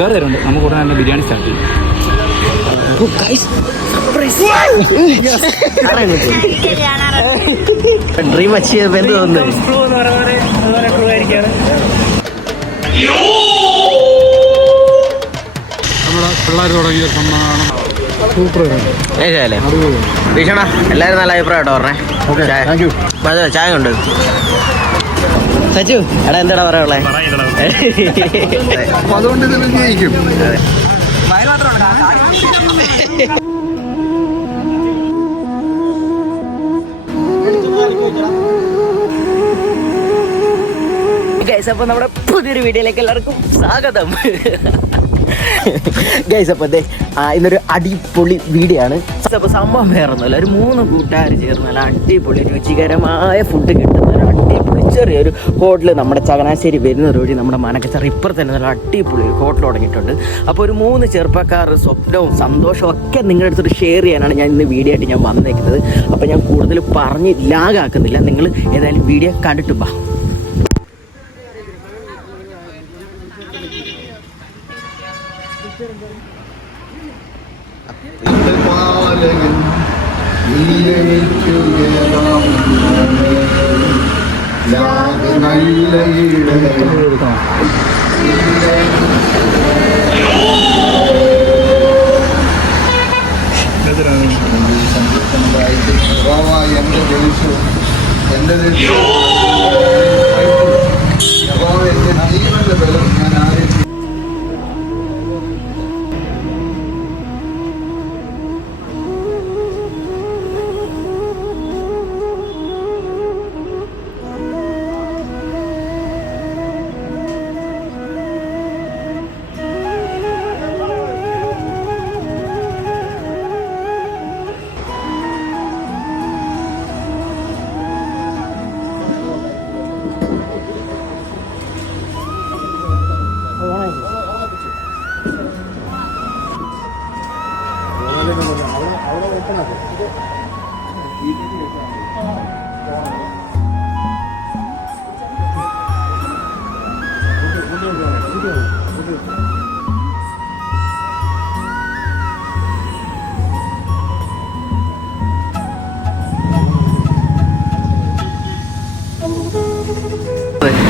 വേറെ തരുന്നുണ്ട്. നമുക്ക് ഉടനെ തന്നെ ബിരിയാണി സ്റ്റാർട്ട് ചെയ്യും. ഡ്രീം അച്ചീവ് എന്ത് തോന്നുന്നു? നമ്മുടെ പിള്ളേർ തുടങ്ങിയ സമ്മാനം സൂപ്പർ ഭീഷണ. എല്ലാവരും നല്ല അഭിപ്രായം കേട്ടോ പറഞ്ഞേ. ചായ കൊണ്ട് സച്ചു എടാ എന്താടാ പറയാനുള്ളേ? അതുകൊണ്ട് ഇത് ജയിക്കും. ഗൈസ്, അപ്പോൾ നമ്മുടെ പുതിയൊരു വീഡിയോയിലേക്ക് എല്ലാവർക്കും സ്വാഗതം. ഗൈസ്, അപ്പോൾ ഇന്നൊരു അടിപൊളി വീഡിയോ ആണ്. അപ്പോൾ സംഭവം വേറൊന്നുമല്ല, ഒരു 3 കൂട്ടുകാർ ചേർന്ന് നല്ല അടിപൊളി രുചികരമായ ഫുഡ് കിട്ടുന്ന ഒരു അടിപൊളി ചെറിയൊരു ഹോട്ടൽ നമ്മുടെ ചങ്ങനാശ്ശേരി വരുന്നൊരു വഴി നമ്മുടെ മനക്കച്ചറ ഇപ്പുറത്ത് തന്നെ നല്ല അടിപൊളി ഒരു ഹോട്ടൽ തുടങ്ങിയിട്ടുണ്ട്. അപ്പോൾ ഒരു 3 ചെറുപ്പക്കാർ സ്വപ്നവും സന്തോഷവും ഒക്കെ നിങ്ങളുടെ അടുത്തൊരു ഷെയർ ചെയ്യാനാണ് ഞാൻ ഇന്ന് വീഡിയോ ആയിട്ട് ഞാൻ വന്നേക്കുന്നത്. അപ്പോൾ ഞാൻ കൂടുതൽ പറഞ്ഞ് ലാഗാക്കുന്നില്ല, നിങ്ങൾ ഏതായാലും വീഡിയോ കണ്ടിട്ട് വാ.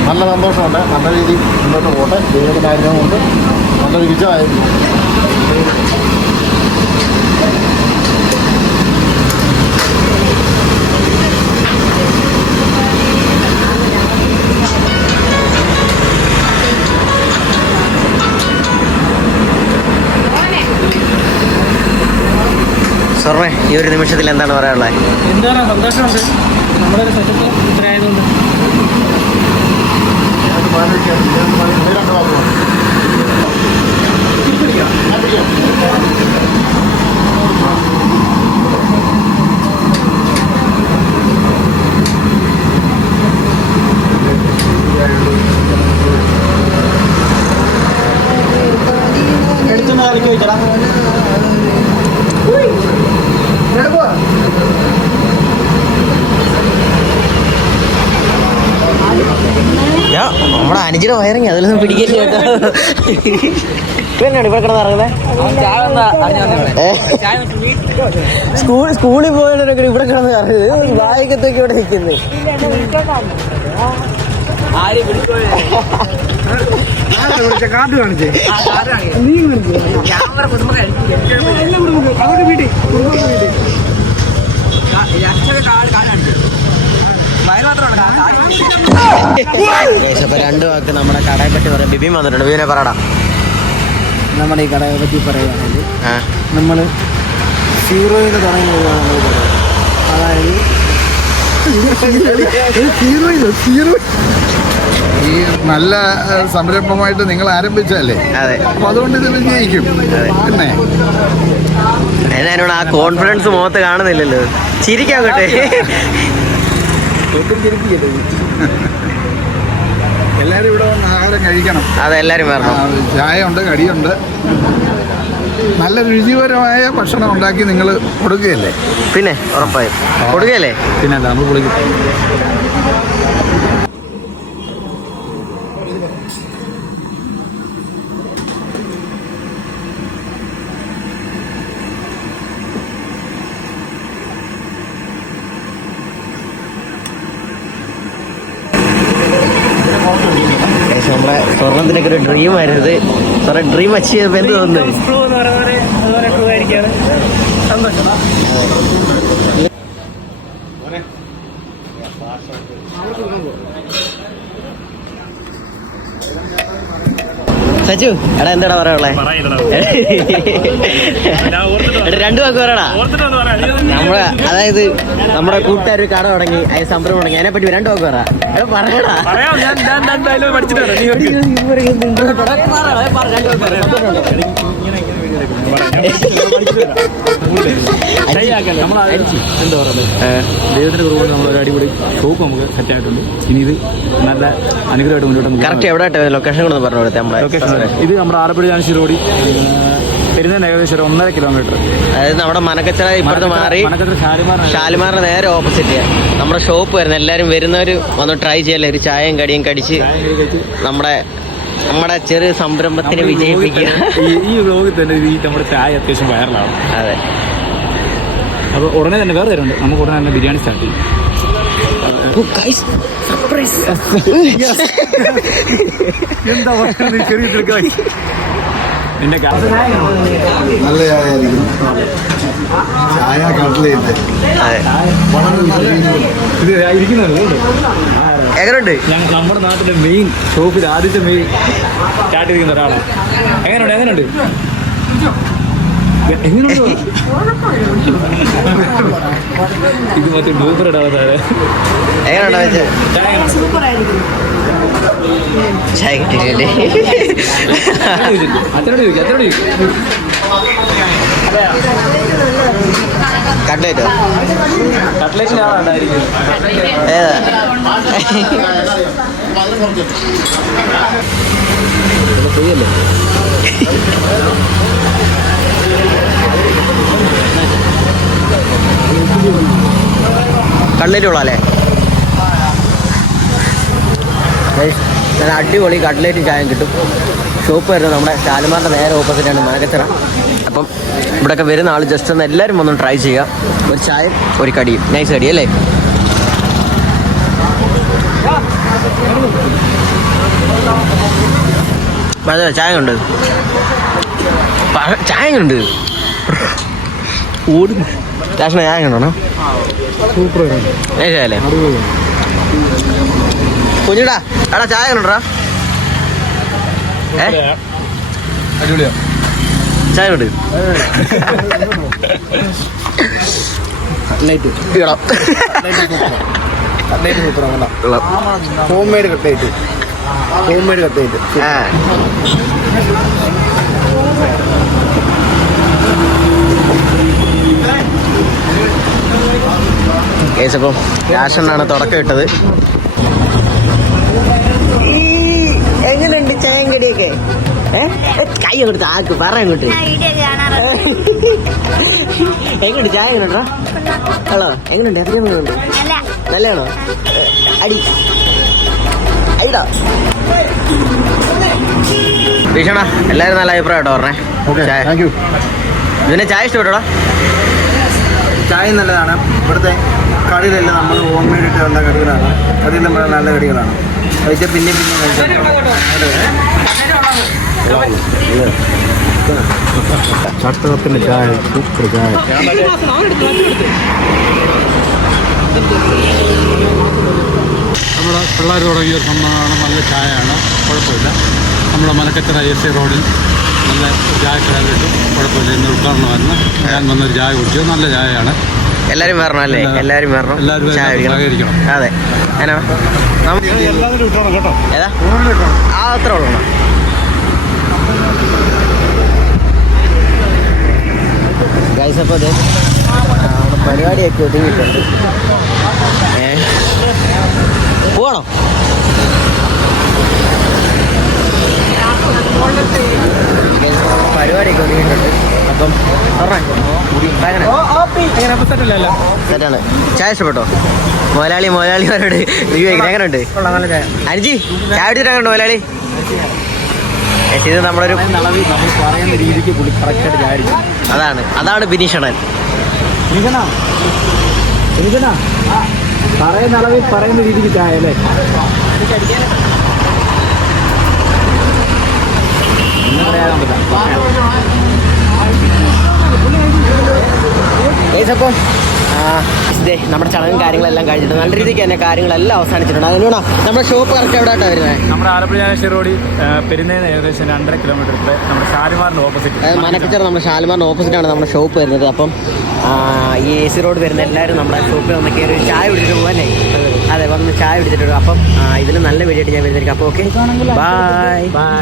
നല്ല സന്തോഷമുണ്ട്. നല്ല രീതിയിൽ മുന്നോട്ട് പോട്ടെ. ദൈവത്തിൻ്റെ ആഗ്രഹം കൊണ്ട് നല്ലൊരു വിജയമായിരുന്നു. സ്വർണ്ണേ, ഈ ഒരു നിമിഷത്തിൽ എന്താണ് പറയാനുള്ളത്? എന്താണ് സന്തോഷമുണ്ട്. നമ്മുടെ ഒരു സെറ്റപ്പ് ഇത്ര ആയതുകൊണ്ട് എടുത്തുന്ന കാലിക്ക് വെച്ചടാ. നമ്മുടെ അനുജിയുടെ വയറിങ് അതിലൊന്നും പിടിക്കരുത് കേട്ടോ. പിന്നെയാണ് ഇവിടെ കിടന്ന് ഇറങ്ങുന്നത്. സ്കൂളിൽ പോയവരൊക്കെ ഇവിടെ കിടന്ന് ഇറങ്ങുന്നത്. വായിക്കത്തൊക്കെ ഇവിടെ നിൽക്കുന്നത്. കാർഡ് കാണിച്ചേ അപ്പൊ 2 വാക്ക് നമ്മുടെ കടയെ പറ്റി പറയാം. ബിബിൻ വന്നിട്ടുണ്ട്. ബിബിനെ പറടാ. നമ്മുടെ ഈ കടയെ പറ്റി പറയുകയാണെങ്കിൽ നമ്മൾ 0 തുടങ്ങിയതാണ്. അതായത് ഈ നല്ല സംരംഭമായിട്ട് നിങ്ങൾ ആരംഭിച്ചല്ലേ? അതെ. അപ്പൊ അതുകൊണ്ട് ഇത് വിജയിക്കും. പിന്നെ എന്നോട് ആ കോൺഫിഡൻസ് മുഖത്ത് കാണുന്നില്ലല്ലോ. ചിരിക്കാകട്ടെ. എല്ലാവരും ഇവിടെ വന്ന് ആഹാരം കഴിക്കണം. അതെ, എല്ലാവരും വരണം. ചായ ഉണ്ട്, കടിയുണ്ട്. നല്ല രുചികരമായ ഭക്ഷണം ഉണ്ടാക്കി നിങ്ങൾ കൊടുക്കുകയല്ലേ? പിന്നെ ഉറപ്പായും കൊടുക്കുകയല്ലേ? പിന്നെ നമ്മൾ വിളിക്കും. സ്വർണത്തിനൊക്കെ ഒരു ഡ്രീം ആയിരുന്നത്. സാറേ ഡ്രീം അച്ചീവ് ചെയ്തപ്പോൾ എന്ത് തോന്നുന്നു? സച്ചു എടാ എന്താടാ പറയാനുള്ളേ? രണ്ടു വാക്ക് പറയടാ. നമ്മളെ അതായത് നമ്മുടെ കൂട്ടുകാർ കട തുടങ്ങി, അതിന് സംരംഭം തുടങ്ങി, അതിനെ പറ്റി രണ്ടു വാക്ക് പറ. പറയടാ. ദൈവത്തിന്റെ കുറവ് നമ്മളൊരു അടിപൊളി ഷോപ്പ് നമുക്ക് സെറ്റ് ആയിട്ടുണ്ട്. ഇനി ഇത് നല്ല അനുഗ്രഹമായിട്ട് മുന്നോട്ട്. കറക്റ്റ് എവിടെ ലൊക്കേഷൻ കൂടെ പറഞ്ഞു കൊടുത്തേ? ഇത് നമ്മുടെ ആലപ്പുഴ ജാൻസി റോഡിൽ വരുന്നതിന് ഏകദേശം 1.5 കിലോമീറ്റർ. അതായത് നമ്മുടെ മനക്കച്ചറ ഇപ്പുറത്ത് മാറി ഷാലിമാറിന്റെ നേരെ ഓപ്പോസിറ്റ് നമ്മുടെ ഷോപ്പ് വരുന്നത്. എല്ലാവരും വരുന്നവർ വന്ന് ട്രൈ ചെയ്യല്ലേ, ഒരു ചായയും കടിയും കടിച്ച് നമ്മുടെ ചെറിയ സംരംഭത്തിന് വിജയിപ്പിക്കുക. ഈ വ്ലോഗിൽ തന്നെ നമ്മുടെ ചായ അത്യാവശ്യം വൈറലാണ്. അതെ. അപ്പോൾ ഉടനെ തന്നെ വേറെ തരുന്നുണ്ട്. നമുക്ക് ഉടനെ തന്നെ ബിരിയാണി സ്റ്റാർട്ട് ചെയ്യും. എന്താ നിന്റെ നല്ല ചായ ചായ കട്ട്ലേറ്റ് എങ്ങനെയുണ്ട്? ഞങ്ങൾ നമ്മുടെ നാട്ടിലെ മെയിൻ ഷോപ്പിൽ ആദ്യത്തെ മെയിൻ സ്റ്റാർട്ട് ചെയ്തിരിക്കുന്ന ഒരാളാണ്. എങ്ങനെയുണ്ട് ഇത് മറ്റേ ബ്ലൂപ്പർ ഇടാതെ ചായ കിട്ടിയില്ലേ? കട്ട്ലേറ്റോ? ഏതാ? കട്ട്ലേറ്റ് കൊള്ളാല്ലേ? നല്ല അടിപൊളി കട്ട്ലേറ്റും ചായയും കിട്ടും. ഷോപ്പ് വരുന്നത് നമ്മുടെ ഷാലിമാറിൻ്റെ നേരെ ഓപ്പോസിറ്റാണ്, മനക്കച്ചിറ. അപ്പം ഇവിടെയൊക്കെ വരുന്ന ആൾ ജസ്റ്റ് ഒന്ന് എല്ലാവരും ഒന്ന് ട്രൈ ചെയ്യുക. ഒരു ചായയും ഒരു കടിയും, നൈസ് കടി അല്ലേ? അതെ, ചായ ഉണ്ട്, ചായ ഉണ്ട്. ഓടുന്നു രാഷ്ട്രീയ ചായ കണ്ടോണോ? സൂപ്പർ നൈസ് അല്ലേ? കുഞ്ഞിടാ എടാ ചായ കണ്ടോടാ? അടിപൊളിയാ ചായ ഉണ്ട്. Home made cutlet. കേസപ്പം രാഷനാണ് തുടക്കം ഇട്ടത്. എങ്ങനെയുണ്ട് ചായം കടിയൊക്കെ? കൈ കൊടുത്ത് ആക്ക് പറ അങ്ങോട്ട്. എങ്ങോട്ട് ചായ എങ്ങനെയുണ്ടാ? ഹലോ എങ്ങനെയുണ്ട്? എങ്ങനെയുണ്ട്? നല്ലതാണോ? അടി അടിടാ ഭീഷണ. എല്ലാവരും നല്ല അഭിപ്രായം കേട്ടോ പറഞ്ഞേ. ഇതിനെ ചായ ഇഷ്ടപ്പെട്ടോടാ? ചായ നല്ലതാണ്. ഇവിടുത്തെ കടികളെല്ലാം നമ്മൾ ഹോം മെയ്ഡ് ഇട്ടുള്ള കടികളാണ്. കടിയെല്ലാം നല്ല കടികളാണ്. കഴിച്ചാൽ പിന്നെ കഴിച്ചാൽ ചട്ടകത്തിൻ്റെ ചായ സൂപ്പർ ചായ. നമ്മുടെ പിള്ളേർ തുടങ്ങിയ ഒരു സംഭവമാണ്. നല്ല ചായയാണ്, കുഴപ്പമില്ല. നമ്മുടെ മലക്കച്ചിറ AC റോഡിൽ നല്ല ചായക്കട കിട്ടും, കുഴപ്പമില്ല. ഇന്ന് ഉദ്ഘാടനമായിരുന്നു, ഞാൻ വന്നൊരു ചായ കുടിച്ചു. നല്ല ചായയാണ്. എല്ലാവരും വരണം അല്ലേ? എല്ലാവരും വരണം, സഹകരിക്കണം. അതെ. ഏതാ ആ അത്ര ഉള്ളൂ. ഗൈസ് അപ്പോൾ അതെ അവിടെ പരിപാടിയൊക്കെ ഒതുങ്ങിയിട്ടുണ്ട്. പോകണോ? പരിപാടിയൊക്കെ ഒതുങ്ങിയിട്ടുണ്ട്. അപ്പം സെറ്റാണ്. ചായ ഇഷ്ടപ്പെട്ടോ? മുതലാളിമാരോട് റിവ്യൂ എങ്ങനെയുണ്ട്? അനുജി ചായ കുടിച്ചിട്ട് എങ്ങനെയുണ്ട് മുതലാളി? ഇത് നമ്മളൊരു അതാണ് ബിനീഷണൻ. പറയുന്ന രീതിക്ക് ചായ അല്ലേ? അപ്പം നമ്മുടെ ചടങ്ങും കാര്യങ്ങളെല്ലാം കഴിഞ്ഞിട്ട് നല്ല രീതിക്ക് തന്നെ കാര്യങ്ങളെല്ലാം അവസാനിച്ചിട്ടുണ്ട്. അതിനോടാ നമ്മുടെ ഷോപ്പ് കറക്റ്റ് എവിടെ ആയിട്ടാണ് വരുന്നത്? നമ്മുടെ ആലപ്പുഴ ചങ്ങനാശ്ശേരി റോഡിൽ പെരുന്നേന്ന് ഏകദേശം 2.5 കിലോമീറ്റർ നമ്മുടെ ഷാലിമാറിൻ്റെ ഓപ്പോസിറ്റ്. മനക്കച്ചറ നമ്മുടെ ഷാലിമാറിൻ്റെ ഓപ്പോസിറ്റാണ് നമ്മുടെ ഷോപ്പ് വരുന്നത്. അപ്പം ഈ AC റോഡ് വരുന്ന എല്ലാവരും നമ്മുടെ ഷോപ്പിൽ വന്ന് കയറി ഒരു ചായ പിടിച്ചിട്ട് പോകാനേ. അതെ, വന്ന് ചായ പിടിച്ചിട്ട് പോകും. അപ്പം ഇതിന് നല്ല വീഡിയോ ആയിട്ട് ഞാൻ വരുന്നതായിരിക്കും. അപ്പോൾ ഓക്കെ, ബൈ.